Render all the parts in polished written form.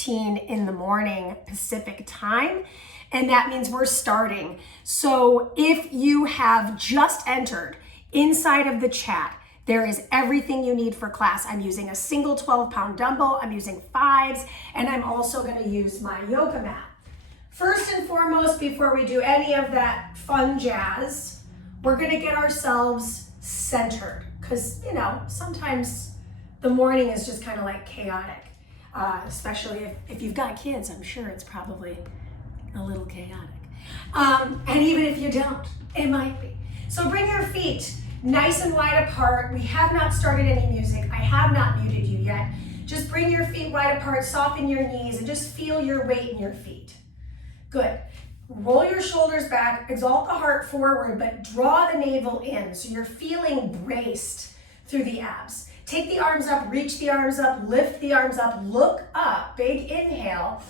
5:15 in the morning Pacific time, and that means we're starting. So if you have just entered inside of the chat, there is everything you need for class. I'm using a single 12-pound dumbbell, I'm using 5s, and I'm also gonna use my yoga mat. First and foremost, before we do any of that fun jazz, we're gonna get ourselves centered, because sometimes the morning is just kind of like chaotic, especially if you've got kids. I'm sure it's probably a little chaotic. And even if you don't, it might be. So bring your feet nice and wide apart. We have not started any music. I have not muted you yet. Just bring your feet wide apart, soften your knees, and just feel your weight in your feet. Good. Roll your shoulders back, exalt the heart forward, but draw the navel in so you're feeling braced through the abs. Take the arms up, reach the arms up, lift the arms up, look up, big inhale.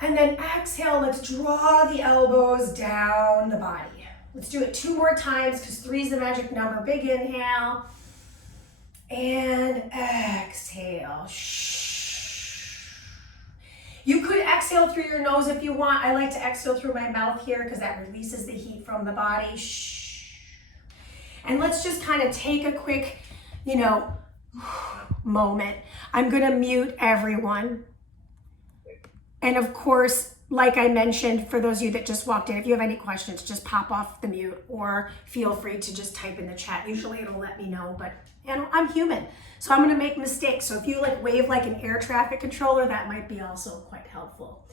And then exhale, let's draw the elbows down the body. Let's do it 2 more times because 3 is the magic number. Big inhale and exhale. You could exhale through your nose if you want. I like to exhale through my mouth here because that releases the heat from the body. And let's just kind of take a quick, moment. I'm gonna mute everyone. And of course, like I mentioned, for those of you that just walked in, if you have any questions, just pop off the mute or feel free to just type in the chat. Usually it'll let me know, but I'm human. So I'm gonna make mistakes. So if you wave like an air traffic controller, that might be also quite helpful.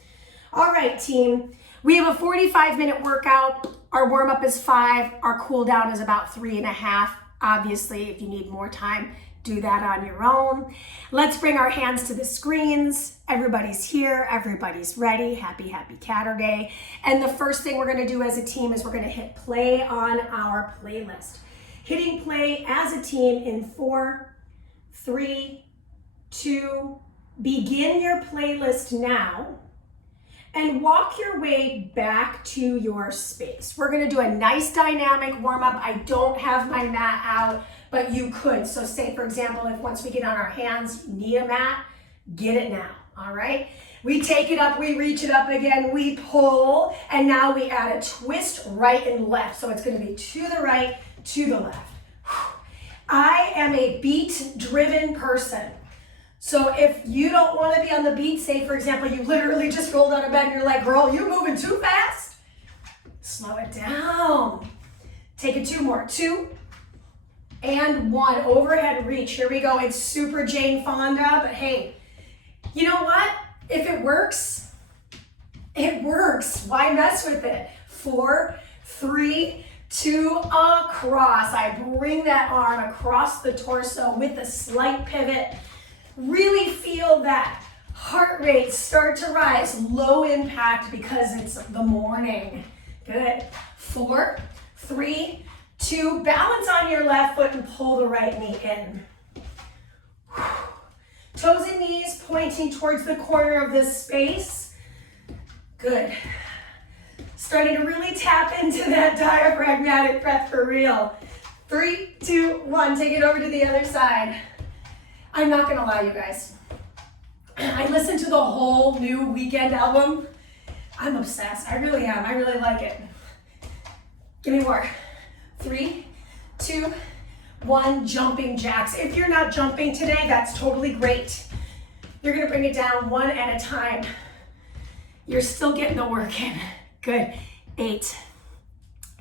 All right, team. We have a 45-minute workout. Our warm-up is 5. Our cool down is about 3.5. Obviously, if you need more time, do that on your own. Let's bring our hands to the screens. Everybody's here, everybody's ready. Happy Catterday. And the first thing we're gonna do as a team is we're gonna hit play on our playlist. Hitting play as a team in 4, 3, 2, begin your playlist now and walk your way back to your space. We're gonna do a nice dynamic warm-up. I don't have my mat out, but you could. So say, for example, if once we get on our hands, you need a mat, get it now, all right? We take it up, we reach it up again, we pull, and now we add a twist right and left. So it's gonna be to the right, to the left. I am a beat-driven person. So if you don't wanna be on the beat, say for example, you literally just rolled out of bed and you're like, girl, you're moving too fast. Slow it down. Take it 2 more, 2, and 1, overhead reach. Here we go. It's super Jane Fonda, but hey, you know what? If it works, it works. Why mess with it? 4, 3, 2, across. I bring that arm across the torso with a slight pivot. Really feel that heart rate start to rise. Low impact because it's the morning. Good. 4, 3, 2, balance on your left foot and pull the right knee in. Toes and knees pointing towards the corner of this space. Good. Starting to really tap into that diaphragmatic breath for real. 3, 2, 1, take it over to the other side. I'm not gonna lie, you guys. I listened to the whole new Weekend album. I'm obsessed, I really am, I really like it. Give me more. 3, 2, 1, jumping jacks. If you're not jumping today, that's totally great. You're gonna bring it down 1 at a time. You're still getting the work in. Good. 8,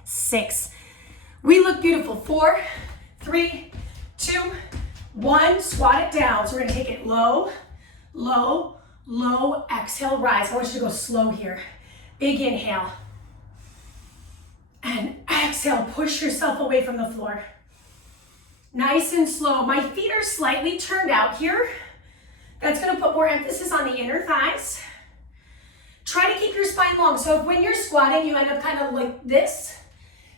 6. We look beautiful. 4, 3, 2, 1. Squat it down. So we're gonna take it low, low, low. Exhale, rise. I want you to go slow here. Big inhale. And exhale, push yourself away from the floor. Nice and slow. My feet are slightly turned out here. That's gonna put more emphasis on the inner thighs. Try to keep your spine long. So if when you're squatting, you end up kind of like this,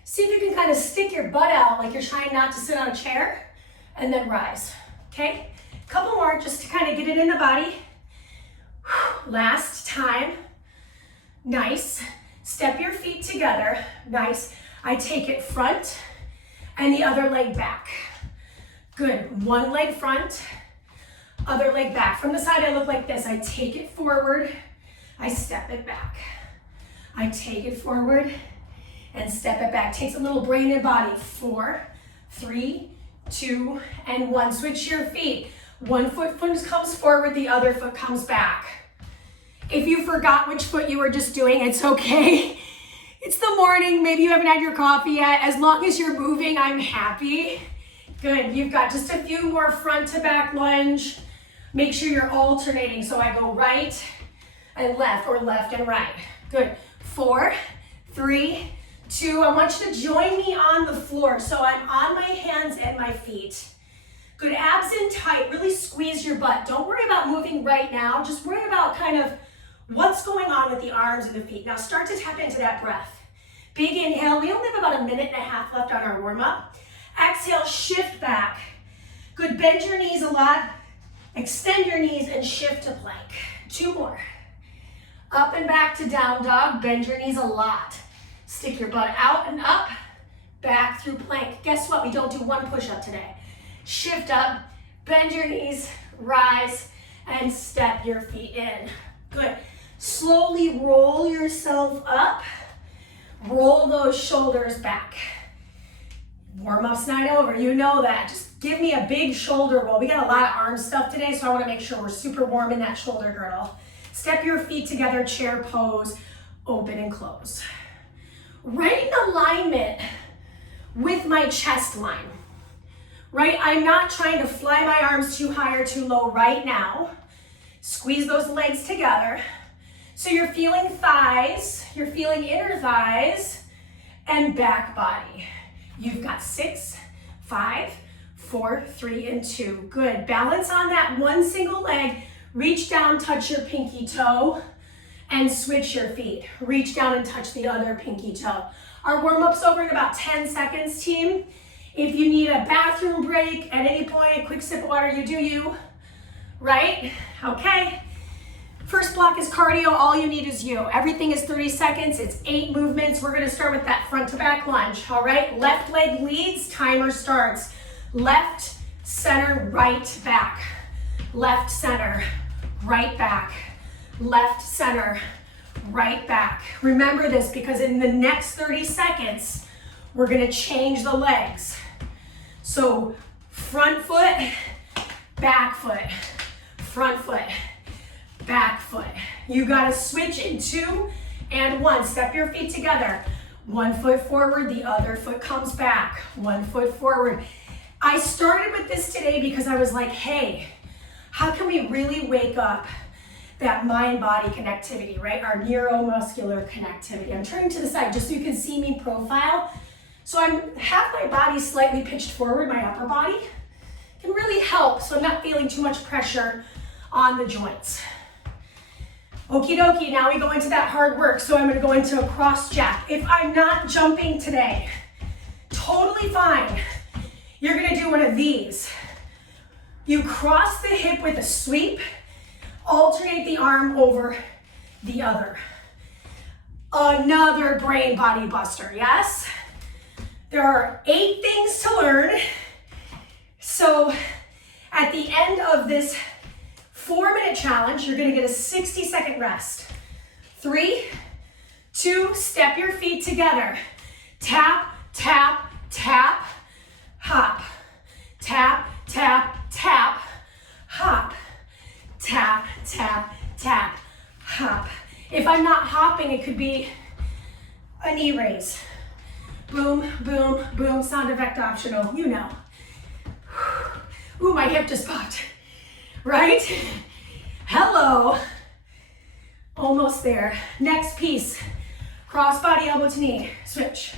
see if you can kind of stick your butt out like you're trying not to sit on a chair, and then rise, okay? Couple more just to kind of get it in the body. Last time. Nice. Step your feet together. Nice. I take it front and the other leg back. Good. One leg front, Other leg back. From the side, I look like this. I take it forward, I step it back. I take it forward and step it back. Takes a little brain and body. 4, 3, 2, and 1. Switch your feet. One foot comes forward, the other foot comes back. If you forgot which foot you were just doing, it's okay. It's the morning, maybe you haven't had your coffee yet. As long as you're moving, I'm happy. Good, you've got just a few more front to back lunge. Make sure you're alternating, so I go right and left, or left and right. Good, 4, 3, 2, I want you to join me on the floor. So I'm on my hands and my feet. Good, abs in tight, really squeeze your butt. Don't worry about moving right now, just worry about kind of what's going on with the arms and the feet. Now start to tap into that breath. Big inhale, we only have about a minute and a half left on our warm up. Exhale, shift back. Good, bend your knees a lot. Extend your knees and shift to plank. 2 more. Up and back to down dog, bend your knees a lot. Stick your butt out and up, back through plank. Guess what, we don't do 1 push-up today. Shift up, bend your knees, rise, and step your feet in. Good. Slowly roll yourself up. Roll those shoulders back. Warm-up's not over, you know that. Just give me a big shoulder roll. We got a lot of arm stuff today, so I want to make sure we're super warm in that shoulder girdle. Step your feet together, chair pose, open and close. Right in alignment with my chest line. Right, I'm not trying to fly my arms too high or too low right now. Squeeze those legs together. So you're feeling thighs, you're feeling inner thighs, and back body. You've got 6, 5, 4, 3, and 2. Good. Balance on that one single leg. Reach down, touch your pinky toe, and switch your feet. Reach down and touch the other pinky toe. Our warm-up's over in about 10 seconds, team. If you need a bathroom break at any point, a quick sip of water, you do you. Right? Okay. First block is cardio. All you need is you. Everything is 30 seconds. It's 8 movements. We're going to start with that front to back lunge. All right. Left leg leads. Timer starts. Left, center, right, back. Left, center, right, back. Left, center, right, back. Remember this because in the next 30 seconds, we're going to change the legs. So front foot, back foot, front foot, back foot. You gotta switch in 2 and 1. Step your feet together. 1 foot forward, the other foot comes back. 1 foot forward. I started with this today because I was like, hey, how can we really wake up that mind-body connectivity, right? Our neuromuscular connectivity. I'm turning to the side just so you can see me profile. So I'm have my body slightly pitched forward, my upper body can really help so I'm not feeling too much pressure on the joints. Okie dokie, now we go into that hard work. So I'm gonna go into a cross jack. If I'm not jumping today, totally fine. You're gonna do one of these. You cross the hip with a sweep, alternate the arm over the other. Another brain body buster, yes? There are 8 things to learn. So at the end of this 4-minute challenge, you're gonna get a 60-second rest. 3, 2, step your feet together. Tap, tap, tap, hop. Tap, tap, tap, hop. Tap, tap, tap, hop. If I'm not hopping, it could be a knee raise. Boom, boom, boom, sound effect optional, you know. Ooh, my hip just popped, right? Hello. Almost there. Next piece, cross body, elbow to knee, switch.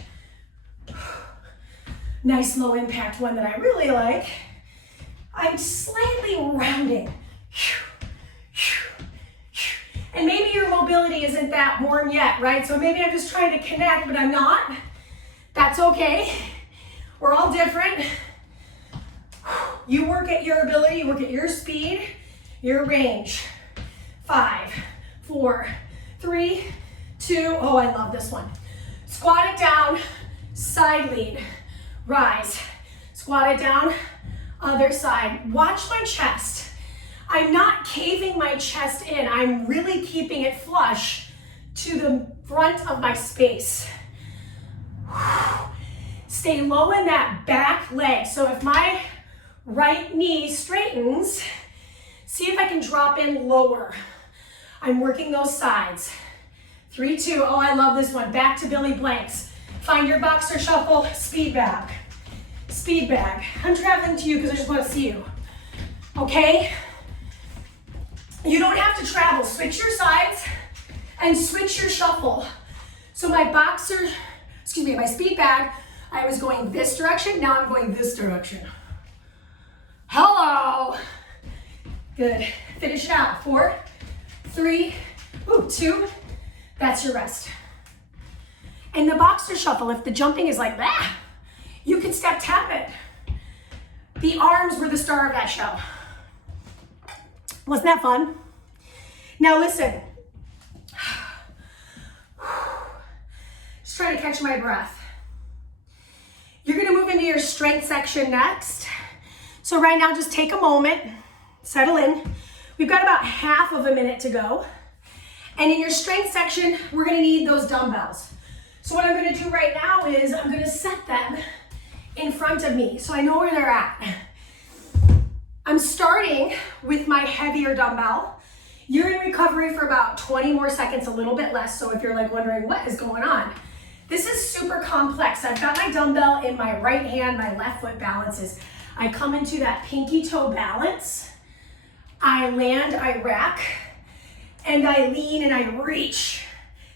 Nice low impact one that I really like. I'm slightly rounding. And maybe your mobility isn't that warm yet, right? So maybe I'm just trying to connect, but I'm not. That's okay. We're all different. You work at your ability, you work at your speed, your range. 5, 4, 3, 2, oh, I love this one. Squat it down, side lead, rise. Squat it down, other side. Watch my chest. I'm not caving my chest in. I'm really keeping it flush to the front of my space. Stay low in that back leg. So if my right knee straightens, see if I can drop in lower. I'm working those sides. 3, 2, oh, I love this one. Back to Billy Blanks. Find your boxer shuffle, speed bag. Speed bag. I'm traveling to you because I just want to see you. Okay? You don't have to travel. Switch your sides and switch your shuffle. So my my speed bag, I was going this direction, now I'm going this direction. Hello. Good. Finish it out. 4, 3, 2. That's your rest. And the boxer shuffle, if the jumping is like that, you can step tap it. The arms were the star of that show. Wasn't that fun? Now listen. Just trying to catch my breath. You're gonna move into your strength section next. So right now, just take a moment, settle in. We've got about half of a minute to go. And in your strength section, we're gonna need those dumbbells. So what I'm gonna do right now is I'm gonna set them in front of me so I know where they're at. I'm starting with my heavier dumbbell. You're in recovery for about 20 more seconds, a little bit less. So if you're like wondering what is going on, this is super complex. I've got my dumbbell in my right hand, my left foot balances. I come into that pinky toe balance. I land, I rack, and I lean and I reach.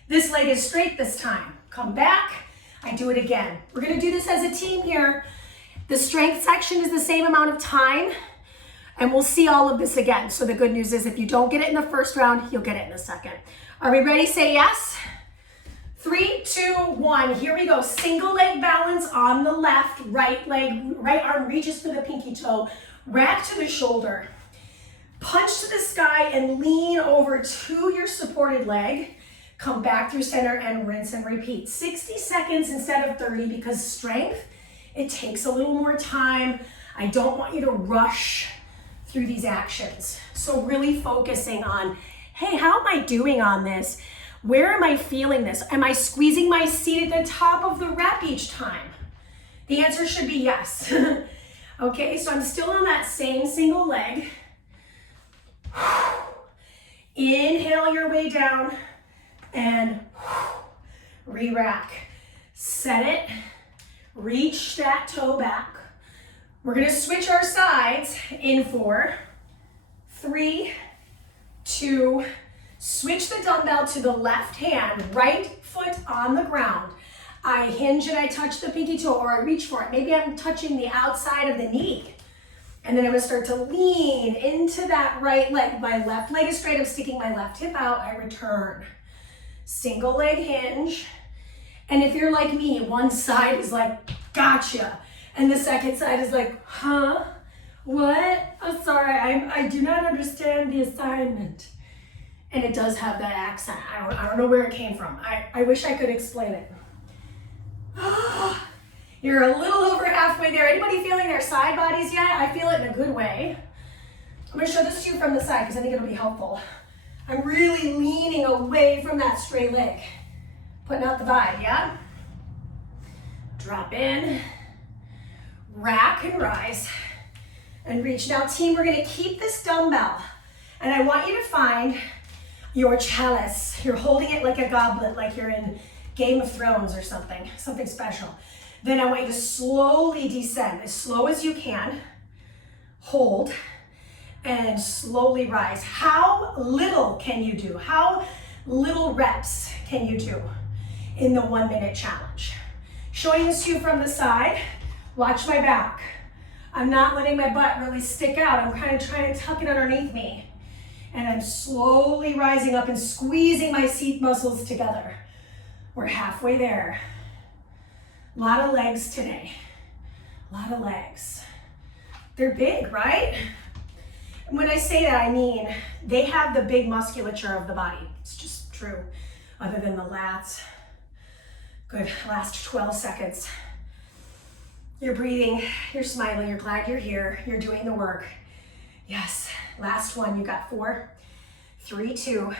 This leg is straight this time. Come back, I do it again. We're gonna do this as a team here. The strength section is the same amount of time, and we'll see all of this again. So the good news is if you don't get it in the first round, you'll get it in the second. Are we ready? Say yes. 3, 2, 1. Here we go. Single leg balance on the left, right arm reaches for the pinky toe, rack to the shoulder. Punch to the sky and lean over to your supported leg. Come back through center and rinse and repeat. 60 seconds instead of 30 because strength, it takes a little more time. I don't want you to rush through these actions. So really focusing on, hey, how am I doing on this? Where am I feeling this? Am I squeezing my seat at the top of the rep each time? The answer should be yes. Okay, so I'm still on that same single leg. Inhale your way down and re-rack. Set it, reach that toe back. We're gonna switch our sides in 4, 3, 2, switch the dumbbell to the left hand, right foot on the ground. I hinge and I touch the pinky toe or I reach for it. Maybe I'm touching the outside of the knee. And then I'm gonna start to lean into that right leg. My left leg is straight, I'm sticking my left hip out, I return. Single leg hinge. And if you're like me, one side is like, gotcha. And the second side is like, huh? What? I'm sorry, I do not understand the assignment. And it does have that accent. I don't know where it came from. I wish I could explain it. You're a little over halfway there. Anybody feeling their side bodies yet? I feel it in a good way. I'm gonna show this to you from the side because I think it'll be helpful. I'm really leaning away from that straight leg. Putting out the vibe, yeah? Drop in, rack and rise, and reach. Now team, we're gonna keep this dumbbell, and I want you to find your chalice. You're holding it like a goblet, like you're in Game of Thrones or something special. Then I want you to slowly descend, as slow as you can. Hold, and slowly rise. How little can you do? How little reps can you do in the 1 minute challenge? Showing this to you from the side, watch my back. I'm not letting my butt really stick out. I'm kind of trying to tuck it underneath me. And I'm slowly rising up and squeezing my seat muscles together. We're halfway there. A lot of legs today. A lot of legs. They're big, right? And when I say that, I mean, they have the big musculature of the body. It's just true, other than the lats. Good, last 12 seconds. You're breathing, you're smiling, you're glad you're here, you're doing the work. Yes, last one. You got 4, 3, 2.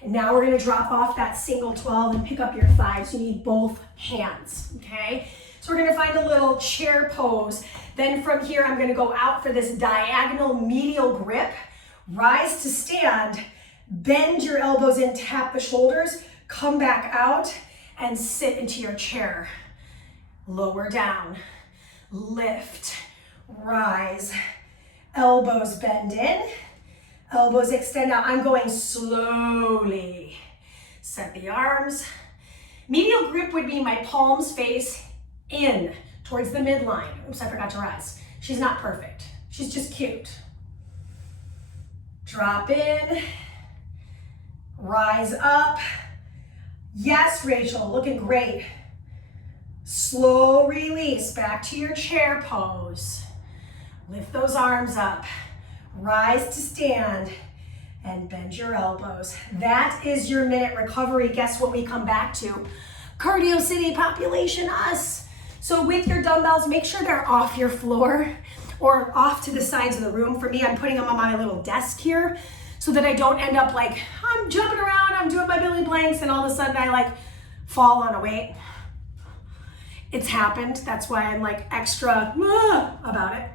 And now we're gonna drop off that single 12 and pick up your 5s. You need both hands, okay? So we're gonna find a little chair pose. Then from here, I'm gonna go out for this diagonal medial grip, rise to stand, bend your elbows in, tap the shoulders, come back out and sit into your chair. Lower down, lift, rise, elbows bend in, elbows extend out. I'm going slowly. Set the arms. Medial grip would be my palms face in towards the midline. Oops, I forgot to rise. She's not perfect. She's just cute. Drop in, rise up. Yes, Rachel, looking great. Slow release back to your chair pose. Lift those arms up. Rise to stand and bend your elbows. That is your minute recovery. Guess what we come back to? Cardio City population, us. So with your dumbbells, make sure they're off your floor or off to the sides of the room. For me, I'm putting them on my little desk here so that I don't end up like, I'm jumping around, I'm doing my Billy Blanks, and all of a sudden I like fall on a weight. It's happened. That's why I'm like extra about it.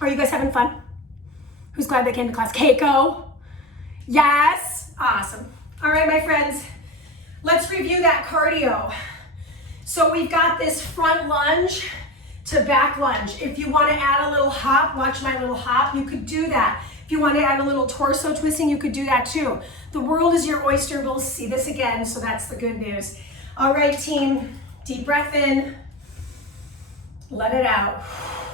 Are you guys having fun? Who's glad they came to class? Keiko? Yes? Awesome. All right, my friends, let's review that cardio. So we've got this front lunge to back lunge. If you want to add a little hop, watch my little hop, you could do that. If you want to add a little torso twisting, you could do that too. The world is your oyster. We'll see this again, so that's the good news. All right, team, deep breath in, let it out.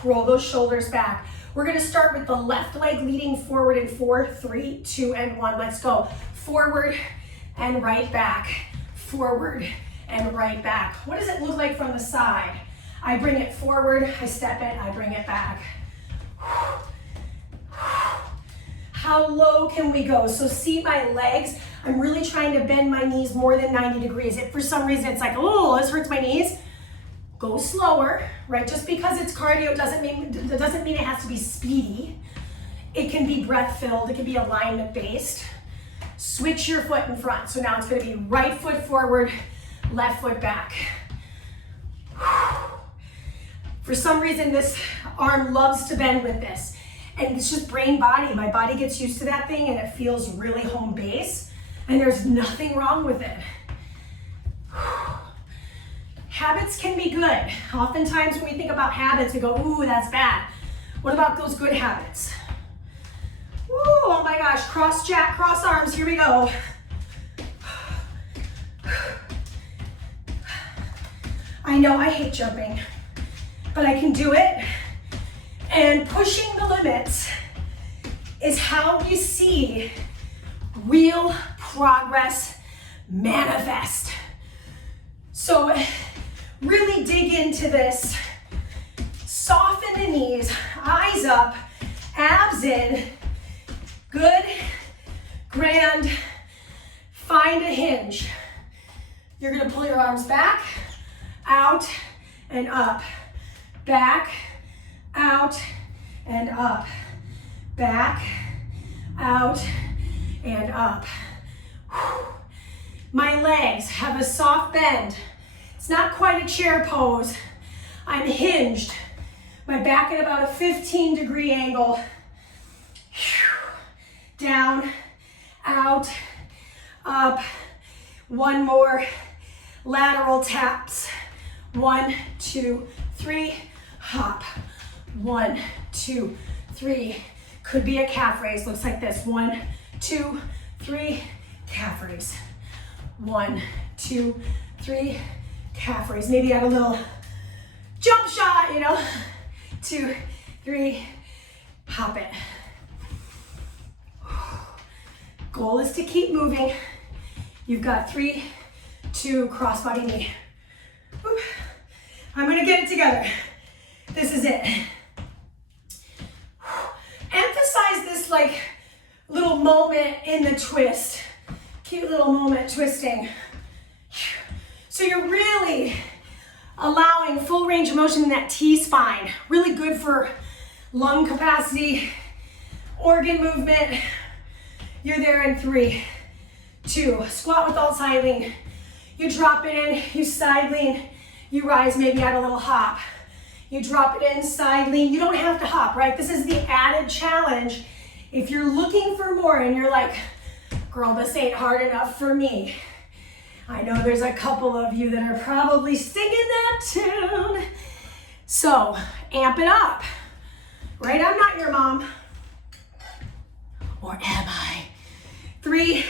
Roll those shoulders back. We're gonna start with the left leg leading forward in 4, 3, 2, and 1. Let's go. Forward and right back. Forward and right back. What does it look like from the side? I bring it forward, I step it, I bring it back. How low can we go? So see my legs, I'm really trying to bend my knees more than 90 degrees. If for some reason it's like, oh, this hurts my knees, go slower, right? Just because it's cardio doesn't mean it has to be speedy. It can be breath filled, it can be alignment based. Switch your foot in front. So now it's gonna be right foot forward, left foot back. For some reason, this arm loves to bend with this. And it's just brain body. My body gets used to that thing and it feels really home base. And there's nothing wrong with it. Habits can be good. Oftentimes when we think about habits, we go, ooh, that's bad. What about those good habits? Ooh, oh my gosh, cross jack, cross arms, here we go. I know I hate jumping, but I can do it. And pushing the limits is how we see real progress manifest. So really dig into this. Soften the knees, eyes up, abs in. Good, grand. Find a hinge. You're gonna pull your arms back, out, and up. Back, out, and up. Back, out, and up. My legs have a soft bend. It's not quite a chair pose. I'm hinged. My back at about a 15-degree angle. Down, out, up. One more. Lateral taps. 1, 2, 3. Hop. 1, 2, 3. Could be a calf raise. Looks like this. 1, 2, 3. Calf raise. 1, 2, 3. Calf raise. Maybe add a little jump shot, 2, 3. Hop it. Goal is to keep moving. You've got 3, 2, crossbody knee. Oop. I'm gonna get it together. This is it. Emphasize this like little moment in the twist. Cute little moment twisting. So you're really allowing full range of motion in that T-spine. Really good for lung capacity, organ movement. You're there in 3, 2, squat with alt side lean. You drop it in, you side lean, you rise, maybe add a little hop. You drop it in, side lean. You don't have to hop, right? This is the added challenge. If you're looking for more and you're like, girl, this ain't hard enough for me. I know there's a couple of you that are probably singing that tune. So amp it up, right? I'm not your mom. Or am I? 3,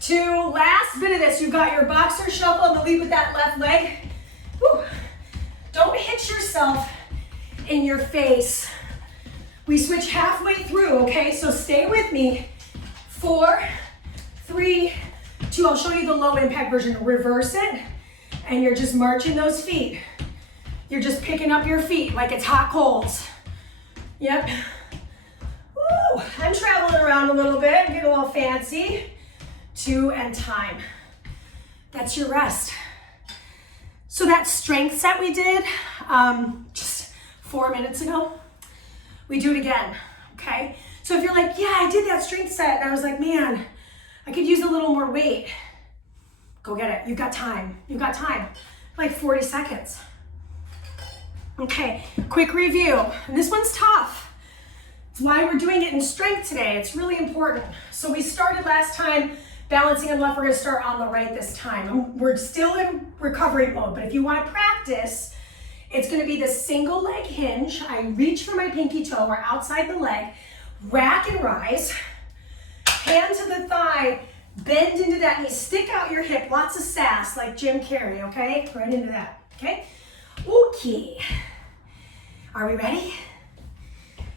2, last bit of this. You've got your boxer shuffle on the lead with that left leg. Woo. Don't hit yourself in your face. We switch halfway through, okay? So stay with me. 4, 3, 2. I'll show you the low impact version. Reverse it, and you're just marching those feet. You're just picking up your feet like it's hot coals. Yep. Woo. I'm traveling around a little bit, get a little fancy. 2 and time. That's your rest. So that strength set we did just 4 minutes ago, we do it again, okay? So if you're like, yeah, I did that strength set, and I was like, man, I could use a little more weight. Go get it, you've got time, like 40 seconds. Okay, quick review, and this one's tough. It's why we're doing it in strength today, it's really important. So we started last time balancing on the left, we're gonna start on the right this time. We're still in recovery mode, but if you wanna practice, it's gonna be the single leg hinge. I reach for my pinky toe, we're outside the leg, rack and rise, hand to the thigh, bend into that knee, stick out your hip, lots of sass like Jim Carrey, okay? Right into that, okay? Okay, are we ready?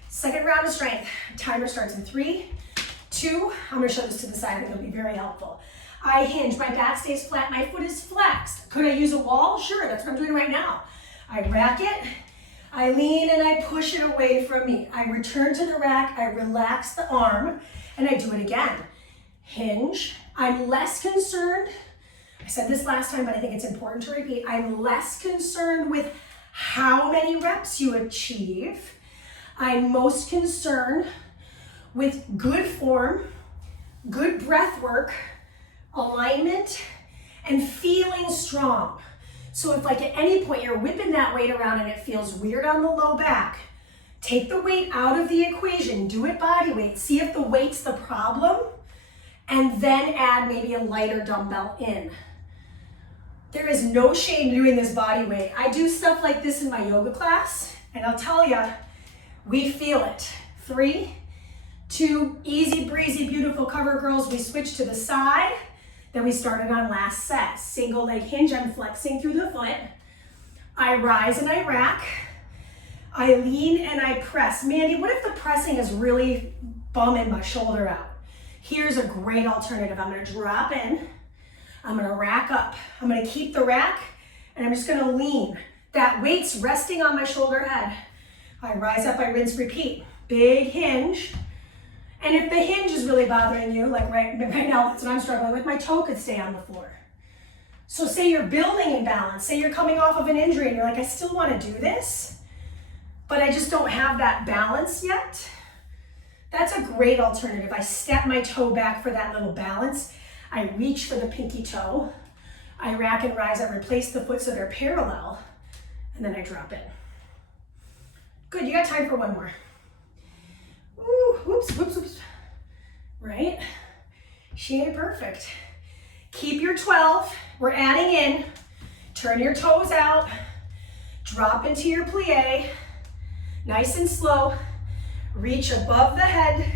Second round of strength. Timer starts in 3, 2, I'm gonna show this to the side, I think it'll be very helpful. I hinge, my back stays flat, my foot is flexed. Could I use a wall? Sure, that's what I'm doing right now. I rack it, I lean and I push it away from me. I return to the rack, I relax the arm, and I do it again. Hinge, I'm less concerned, I said this last time, but I think it's important to repeat, I'm less concerned with how many reps you achieve. I'm most concerned with good form, good breath work, alignment, and feeling strong. So if like at any point you're whipping that weight around and it feels weird on the low back, take the weight out of the equation, do it body weight, see if the weight's the problem, and then add maybe a lighter dumbbell in. There is no shame doing this body weight. I do stuff like this in my yoga class, and I'll tell you, we feel it. 3, 2, easy breezy, beautiful cover girls. We switch to the side that we started on last set. Single leg hinge, I'm flexing through the foot. I rise and I rack. I lean and I press. Mandy, what if the pressing is really bumming my shoulder out? Here's a great alternative. I'm gonna drop in, I'm gonna rack up. I'm gonna keep the rack and I'm just gonna lean. That weight's resting on my shoulder head. I rise up, I rinse, repeat. Big hinge. And if the hinge is really bothering you, like right now, that's what I'm struggling with, my toe could stay on the floor. So say you're building in balance, say you're coming off of an injury and you're like, I still want to do this, but I just don't have that balance yet. That's a great alternative. I step my toe back for that little balance. I reach for the pinky toe. I rack and rise, I replace the foot so they're parallel, and then I drop in. Good, you got time for one more. Ooh, whoops, whoops, whoops. Right? She ain't perfect. Keep your 12. We're adding in. Turn your toes out. Drop into your plie. Nice and slow. Reach above the head.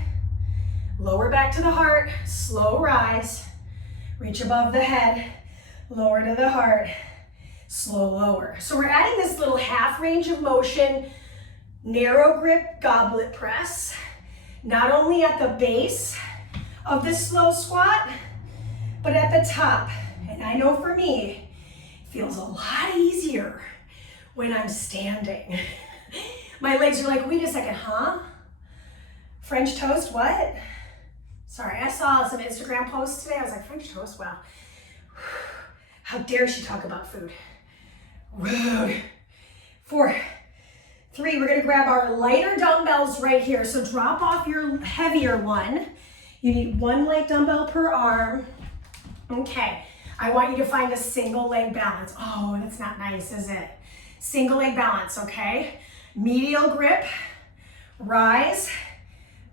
Lower back to the heart. Slow rise. Reach above the head. Lower to the heart. Slow lower. So we're adding this little half range of motion. Narrow grip goblet press. Not only at the base of this slow squat, but at the top. And I know for me, it feels a lot easier when I'm standing. My legs are like, wait a second, huh? French toast, what? Sorry, I saw some Instagram posts today. I was like, French toast, wow. How dare she talk about food? Rude. 4, 3, we're gonna grab our lighter dumbbells right here. So drop off your heavier one. You need 1 light dumbbell per arm. Okay, I want you to find a single leg balance. Oh, that's not nice, is it? Single leg balance, okay? Medial grip, rise,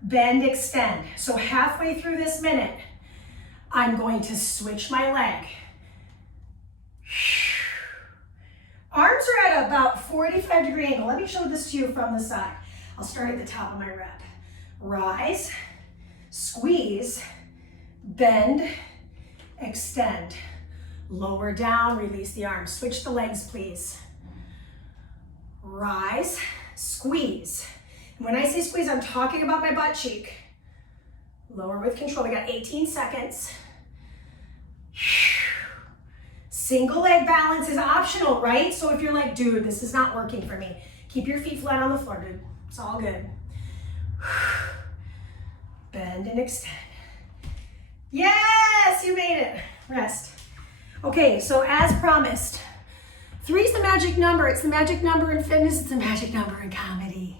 bend, extend. So halfway through this minute, I'm going to switch my leg. Arms are at about 45-degree angle. Let me show this to you from the side. I'll start at the top of my rep. Rise, squeeze, bend, extend. Lower down, release the arms. Switch the legs, please. Rise, squeeze. And when I say squeeze, I'm talking about my butt cheek. Lower with control. We got 18 seconds. Single leg balance is optional, right? So if you're like, dude, this is not working for me, keep your feet flat on the floor, dude. It's all good. Bend and extend. Yes, you made it. Rest. Okay, so as promised, 3 is the magic number. It's the magic number in fitness. It's the magic number in comedy.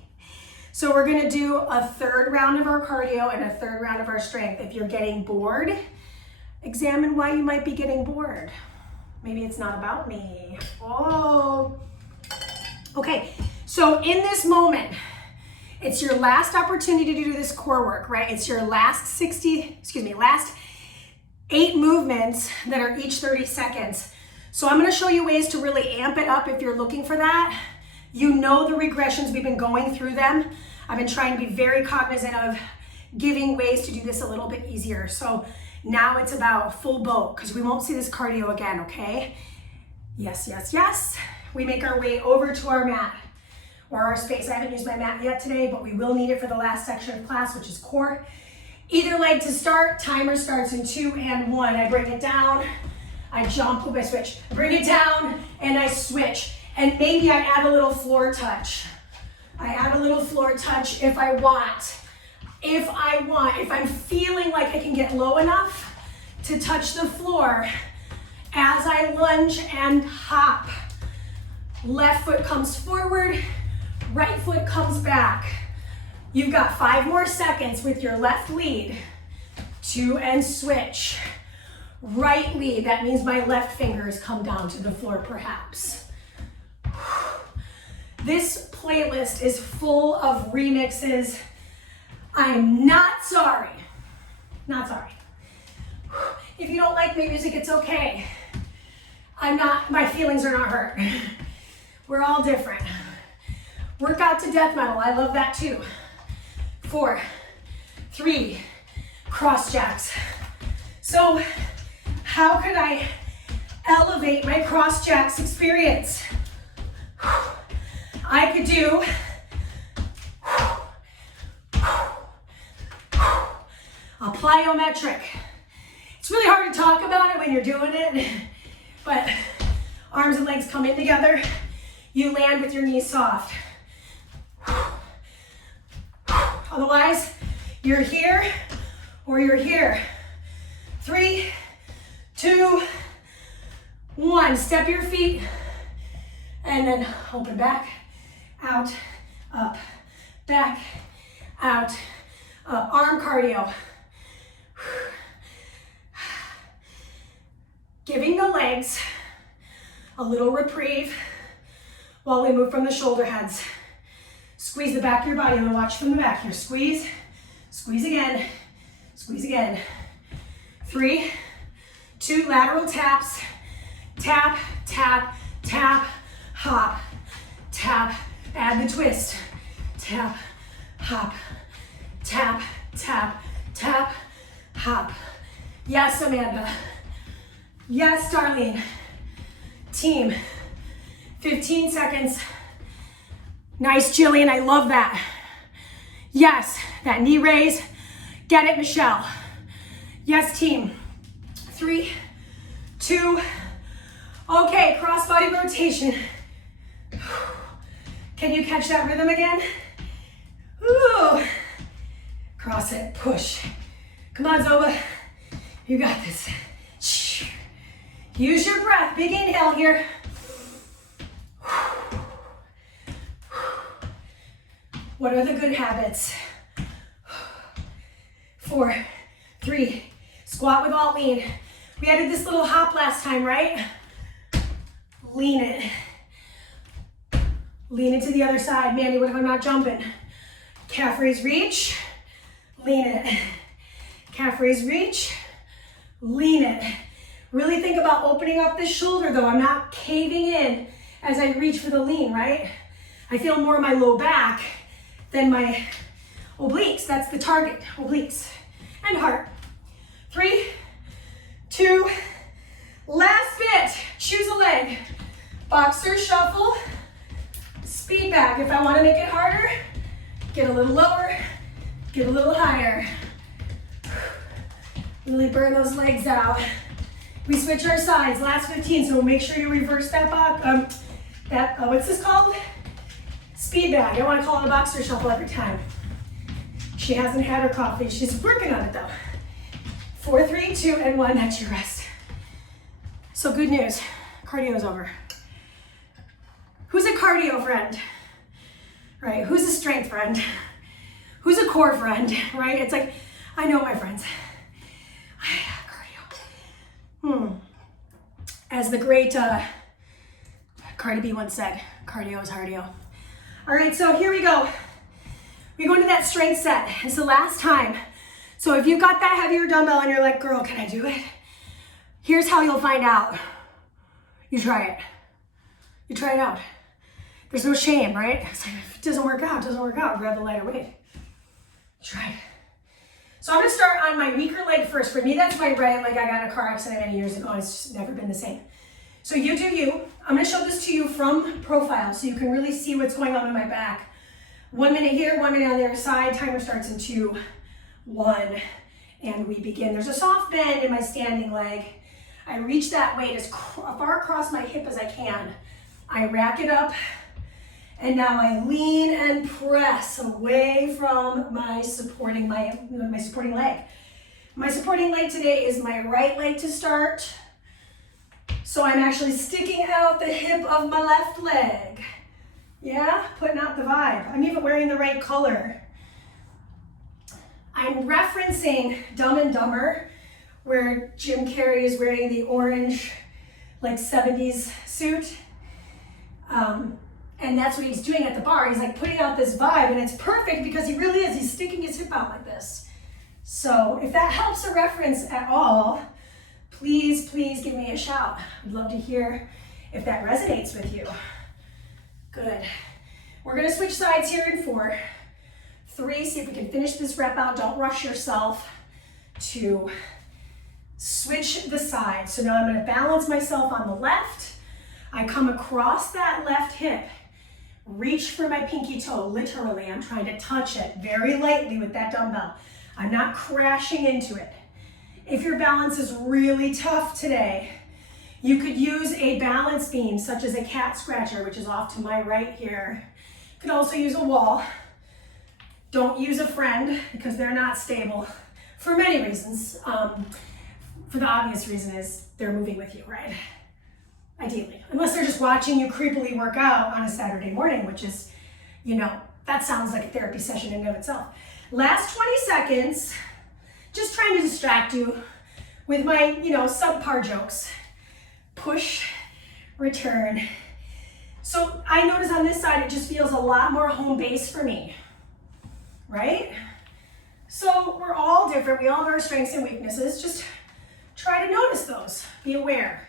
So we're gonna do a 3rd round of our cardio and a 3rd round of our strength. If you're getting bored, examine why you might be getting bored. Maybe it's not about me. Oh. Okay, so in this moment, it's your last opportunity to do this core work, right? It's your last last 8 movements that are each 30 seconds. So I'm gonna show you ways to really amp it up if you're looking for that. You know the regressions, we've been going through them. I've been trying to be very cognizant of giving ways to do this a little bit easier. So now it's about full boat because we won't see this cardio again, okay? Yes, yes, yes. We make our way over to our mat or our space. I haven't used my mat yet today, but we will need it for the last section of class, which is core. Either leg to start, timer starts in 2 and 1. I bring it down, I jump, I switch. I bring it down and I switch. And maybe I add a little floor touch. I add a little floor touch if I want. If I'm feeling like I can get low enough to touch the floor as I lunge and hop. Left foot comes forward, right foot comes back. You've got 5 more seconds with your left lead. 2 and switch. Right lead, that means my left fingers come down to the floor perhaps. This playlist is full of remixes. I'm not sorry. Not sorry. If you don't like my music, it's okay. My feelings are not hurt. We're all different. Work out to death metal, I love that too. 4, 3, cross jacks. So how could I elevate my cross jacks experience? I could do a plyometric. It's really hard to talk about it when you're doing it, but arms and legs come in together. You land with your knees soft. Otherwise, you're here or you're here. 3, 2, 1. Step your feet and then open back, out, up, back, out, up. Arm cardio. Giving the legs a little reprieve while we move from the shoulder heads. Squeeze the back of your body. I'm gonna watch from the back here. Squeeze, squeeze again, squeeze again. 3, 2, lateral taps. Tap, tap, tap, hop, tap, add the twist. Tap, hop, tap, tap, tap, hop. Yes, Amanda. Yes, Darlene. Team, 15 seconds. Nice, Jillian, I love that. Yes, that knee raise. Get it, Michelle. Yes, team. 3, 2, okay, cross body rotation. Can you catch that rhythm again? Ooh. Cross it, push. Come on, Zoba. You got this. Use your breath, big inhale here. What are the good habits? 4, 3, squat with all lean. We added this little hop last time, right? Lean it. Lean it to the other side. Mandy, what if I'm not jumping? Calf raise, reach, lean it. Calf raise, reach, lean it. Really think about opening up this shoulder though. I'm not caving in as I reach for the lean, right? I feel more in my low back than my obliques. That's the target, obliques and heart. 3, 2, last bit. Choose a leg. Boxer shuffle, speed bag. If I want to make it harder, get a little lower, get a little higher. Really burn those legs out. We switch our sides, last 15, so make sure you reverse that box, what's this called? Speed bag. I want to call it a boxer shuffle every time. She hasn't had her coffee. She's working on it though. 4, 3, 2, and 1, that's your rest. So good news, cardio's over. Who's a cardio friend? Right, who's a strength friend? Who's a core friend, right? It's like, I know my friends. Cardio. As the great Cardi B once said, cardio is cardio. All right, so here we go. We go into that strength set. It's the last time. So if you've got that heavier dumbbell and you're like, girl, can I do it? Here's how you'll find out. You try it. You try it out. There's no shame, right? It's like, if it doesn't work out, it doesn't work out. Grab the lighter weight. Try it. So I'm gonna start on my weaker leg first. For me, that's my right leg. I got in a car accident many years ago. It's just never been the same. So you do you. I'm gonna show this to you from profile so you can really see what's going on in my back. 1 minute here, 1 minute on the other side. Timer starts in 2, 1, and we begin. There's a soft bend in my standing leg. I reach that weight as far across my hip as I can. I rack it up, and now I lean and press away from my supporting leg. My supporting leg today is my right leg to start. So I'm actually sticking out the hip of my left leg. Yeah, putting out the vibe. I'm even wearing the right color. I'm referencing Dumb and Dumber, where Jim Carrey is wearing the orange, like 70s suit. And that's what he's doing at the bar. He's like putting out this vibe, and it's perfect because he really is. He's sticking his hip out like this. So if that helps a reference at all, please, please give me a shout. I'd love to hear if that resonates with you. Good. We're gonna switch sides here in 4, 3, see if we can finish this rep out. Don't rush yourself to switch the side. So now I'm gonna balance myself on the left. I come across that left hip, reach for my pinky toe, literally. I'm trying to touch it very lightly with that dumbbell. I'm not crashing into it. If your balance is really tough today, you could use a balance beam, such as a cat scratcher, which is off to my right here. You could also use a wall. Don't use a friend because they're not stable for many reasons. For the obvious reason is they're moving with you, right? Ideally, unless they're just watching you creepily work out on a Saturday morning, which is, you know, that sounds like a therapy session in and of itself. Last 20 seconds, just trying to distract you with my, you know, subpar jokes. Push, return. So I notice on this side, it just feels a lot more home base for me, right? So we're all different. We all have our strengths and weaknesses. Just try to notice those. Be aware.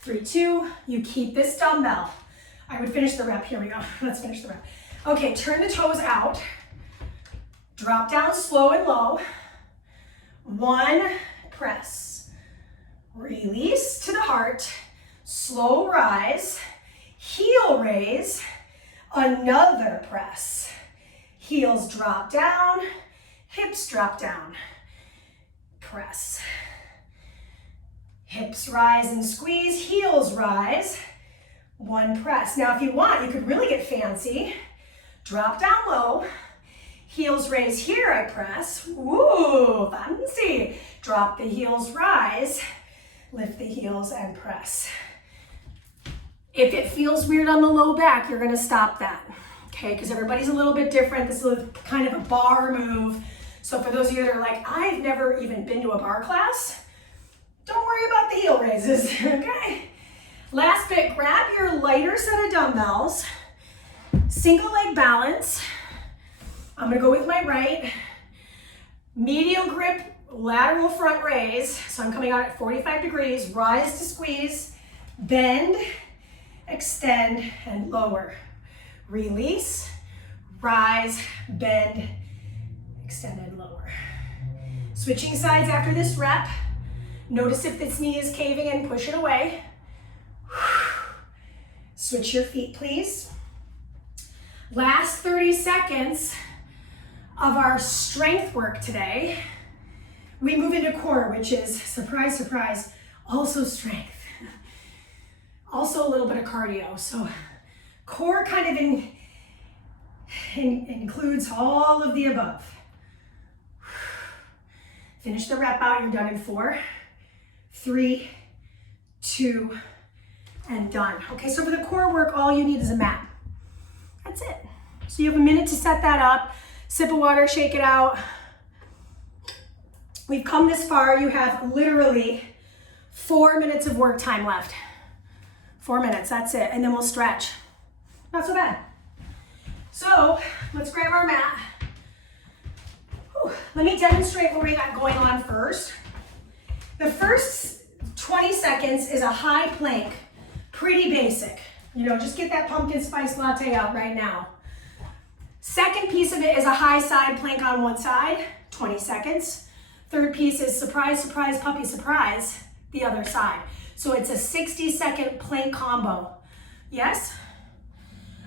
3, 2, you keep this dumbbell. I would finish the rep. Here we go. Let's finish the rep. Okay, turn the toes out. Drop down slow and low. 1, press. Release to the heart. Slow rise. Heel raise. Another press. Heels drop down. Hips drop down. Press. Hips rise and squeeze, heels rise. 1 press. Now if you want, you could really get fancy. Drop down low. Heels raise here, I press. Ooh, fancy. Drop the heels, rise. Lift the heels and press. If it feels weird on the low back, you're gonna stop that, Okay, because everybody's a little bit different. This is kind of a bar move. So for those of you that are like, I've never even been to a bar class, don't worry about the heel raises, okay? Last bit, grab your lighter set of dumbbells, single leg balance. I'm gonna go with my right. Medial grip, lateral front raise. So I'm coming out at 45 degrees, rise to squeeze, bend, extend, and lower. Release, rise, bend, extend, and lower. Switching sides after this rep. Notice if this knee is caving in, push it away. Switch your feet, please. Last 30 seconds of our strength work today. We move into core, which is, surprise, surprise, also strength. Also a little bit of cardio. So core kind of includes all of the above. Finish the rep out, you're done in 4, 3, 2, and done. Okay, so for the core work, all you need is a mat. That's it. So you have a minute to set that up. Sip of water, shake it out. We've come this far. You have literally 4 minutes of work time left. 4 minutes, that's it. And then we'll stretch. Not so bad. So let's grab our mat. Whew. Let me demonstrate what we got going on first. The first 20 seconds is a high plank. Pretty basic. You know, just get that pumpkin spice latte out right now. Second piece of it is a high side plank on one side, 20 seconds. Third piece is surprise, surprise, puppy surprise, the other side. So it's a 60-second plank combo. Yes?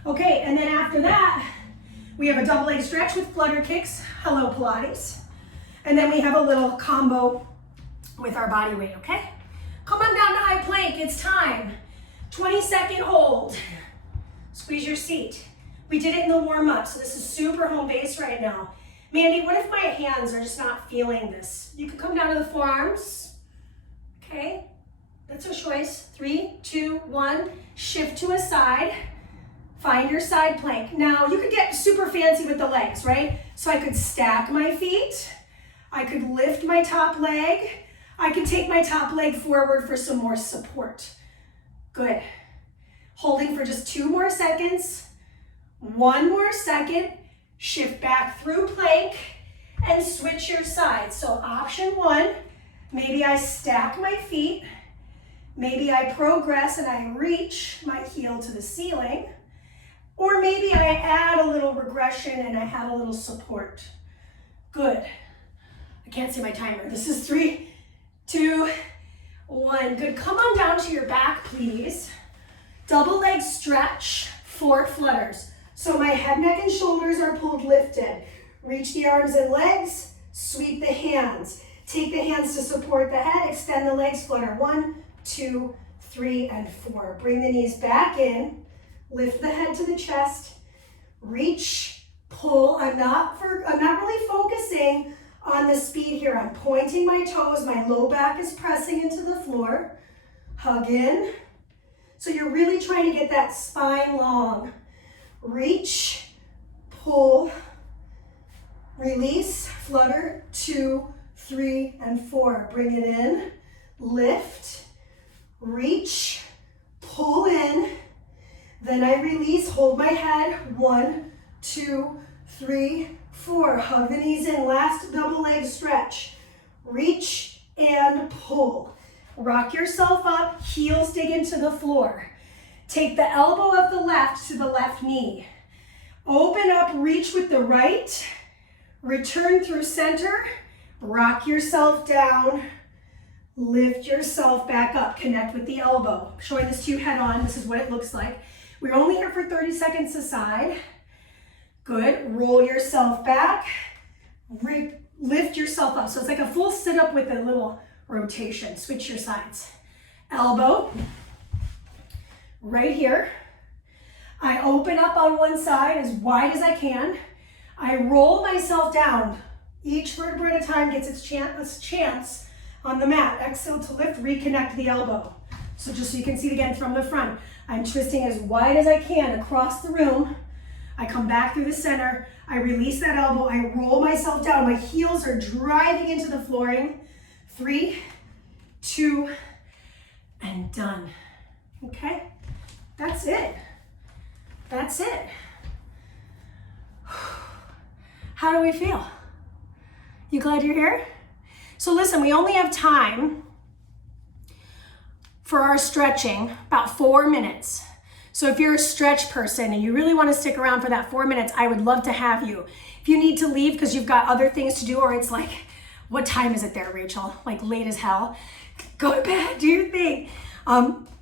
Okay, and then after that, we have a double leg stretch with flutter kicks. Hello, Pilates. And then we have a little combo with our body weight, okay? Come on down to high plank, it's time. 20-second hold. Squeeze your seat. We did it in the warm-up, so this is super home base right now. Mandy, what if my hands are just not feeling this? You can come down to the forearms. Okay, that's a choice. 3, 2, 1. Shift to a side. Find your side plank. Now, you could get super fancy with the legs, right? So I could stack my feet. I could lift my top leg. I could take my top leg forward for some more support. Good. Holding for just 2 more seconds. 1 more second. Shift back through plank and switch your sides. So option 1, maybe I stack my feet. Maybe I progress and I reach my heel to the ceiling. Or maybe I add a little regression and I have a little support. Good. I can't see my timer. This is 3, 2, 1. Good. Come on down to your back, please. Double leg stretch, forward flutters. So my head, neck, and shoulders are pulled lifted. Reach the arms and legs, sweep the hands. Take the hands to support the head, extend the legs, flutter. 1, 2, 3, and 4. Bring the knees back in, lift the head to the chest, reach, pull. I'm not really focusing on the speed here. I'm pointing my toes, my low back is pressing into the floor. Hug in. So you're really trying to get that spine long. Reach, pull, release, flutter, 2, 3, and 4. Bring it in, lift, reach, pull in, then I release, hold my head, 1, 2, 3, 4. Hug the knees in, last double leg stretch. Reach and pull. Rock yourself up, heels dig into the floor. Take the elbow of the left to the left knee. Open up, reach with the right. Return through center. Rock yourself down. Lift yourself back up. Connect with the elbow. Showing this to you head on. This is what it looks like. We're only here for 30 seconds a side. Good. Roll yourself back. Lift yourself up. So it's like a full sit-up with a little rotation. Switch your sides. Elbow. Right here. I open up on one side as wide as I can. I roll myself down. Each vertebra at a time gets its chance on the mat. Exhale to lift, reconnect the elbow. So just so you can see it again from the front. I'm twisting as wide as I can across the room. I come back through the center. I release that elbow. I roll myself down. My heels are driving into the flooring. 3, 2, and done. Okay? That's it. That's it. How do we feel? You glad you're here? So listen, we only have time for our stretching, about 4 minutes. So if you're a stretch person and you really want to stick around for that 4 minutes, I would love to have you. If you need to leave because you've got other things to do, or it's like, what time is it there, Rachel? Like late as hell. Go to bed, do your thing.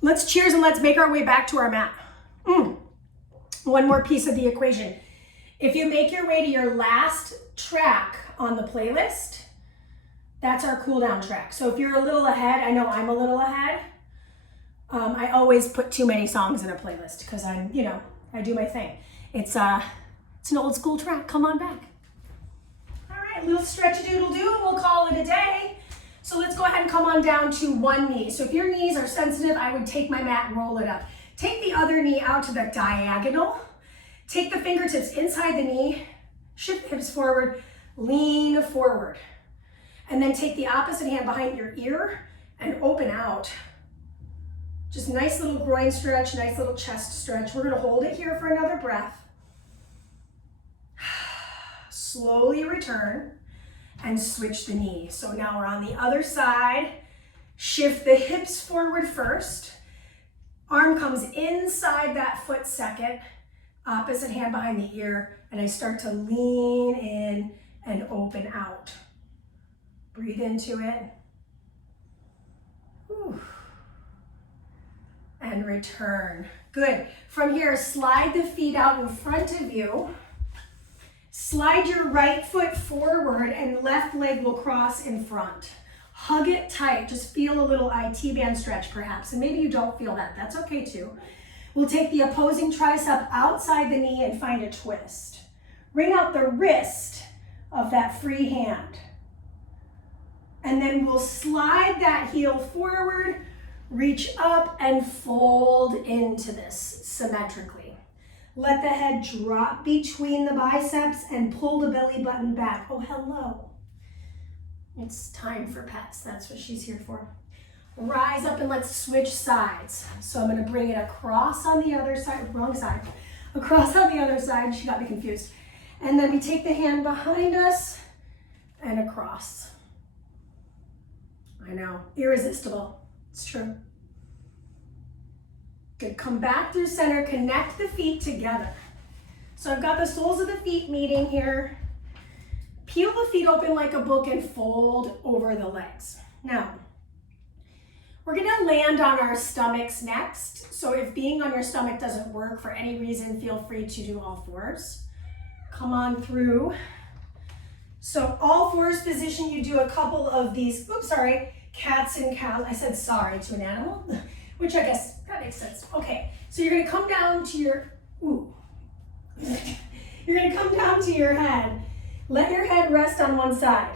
Let's cheers and let's make our way back to our mat. One more piece of the equation. If you make your way to your last track on the playlist, that's our cool down track. So if you're a little ahead, I know I'm a little ahead. I always put too many songs in a playlist because I'm, I do my thing. It's an old school track. Come on back. All right, little stretch-a-doodle-doo, and we'll call it a day. So let's go ahead and come on down to one knee. So if your knees are sensitive, I would take my mat and roll it up. Take the other knee out to the diagonal. Take the fingertips inside the knee, shift the hips forward, lean forward. And then take the opposite hand behind your ear and open out. Just nice little groin stretch, nice little chest stretch. We're gonna hold it here for another breath. Slowly return and switch the knee. So now we're on the other side. Shift the hips forward first. Arm comes inside that foot second. Opposite hand behind the ear. And I start to lean in and open out. Breathe into it. Whew. And return. Good. From here, slide the feet out in front of you. Slide your right foot forward and left leg will cross in front. Hug it tight. Just feel a little IT band stretch perhaps. And maybe you don't feel that. That's okay too. We'll take the opposing tricep outside the knee and find a twist. Bring out the wrist of that free hand. And then we'll slide that heel forward, reach up and fold into this symmetrically. Let the head drop between the biceps and pull the belly button back. Oh, hello. It's time for pets. That's what she's here for. Rise up and let's switch sides. So I'm going to bring it across on the other side. Wrong side. Across on the other side. She got me confused. And then we take the hand behind us and across. I know. Irresistible. It's true. Good. Come back through center. Connect the feet together. So I've got the soles of the feet meeting here. Peel the feet open like a book and fold over the legs. Now, we're going to land on our stomachs next. So if being on your stomach doesn't work for any reason, feel free to do all fours. Come on through. So all fours position, you do a couple of these, cats and cows. I said sorry to an animal, which I guess that makes sense. Okay, so you're gonna come down to your, you're gonna come down to your head. Let your head rest on one side.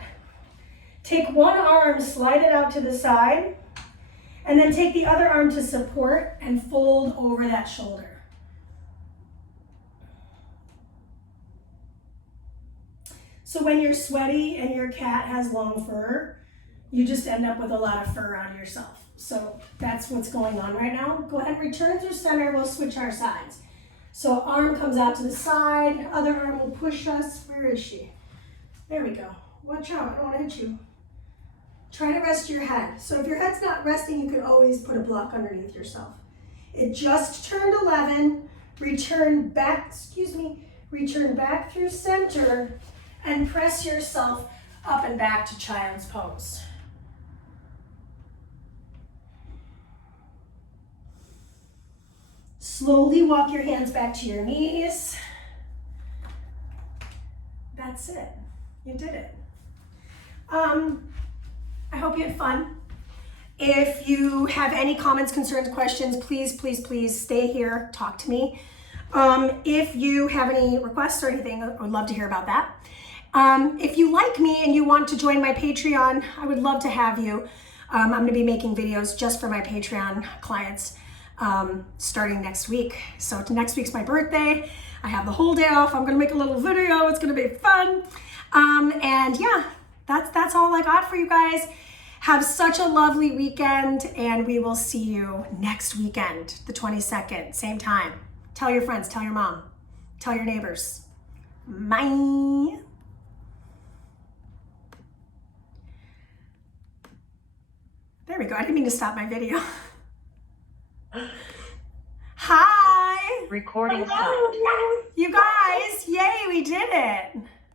Take one arm, slide it out to the side, and then take the other arm to support and fold over that shoulder. So when you're sweaty and your cat has long fur, you just end up with a lot of fur on yourself. So that's what's going on right now. Go ahead and return through center. We'll switch our sides. So arm comes out to the side. Other arm will push us. Where is she? There we go. Watch out. I don't want to hit you. Try to rest your head. So if your head's not resting, you can always put a block underneath yourself. It just turned 11. Return back through center and press yourself up and back to child's pose. Slowly walk your hands back to your knees. That's it. You did it. I hope you had fun. If you have any comments, concerns, questions, please stay here, talk to me. If you have any requests or anything, I would love to hear about that. If you like me and you want to join my Patreon, I would love to have you. I'm going to be making videos just for my Patreon clients. starting next week. So next week's my birthday. I have the whole day off. I'm gonna make a little video. It's gonna be fun. And yeah, that's all I got for you guys. Have such a lovely weekend, and we will see you next weekend, the 22nd, same time. Tell your friends, tell your mom, tell your neighbors. Bye. There we go. I didn't mean to stop my video. Hi. Recording stopped. You guys, yay, we did it.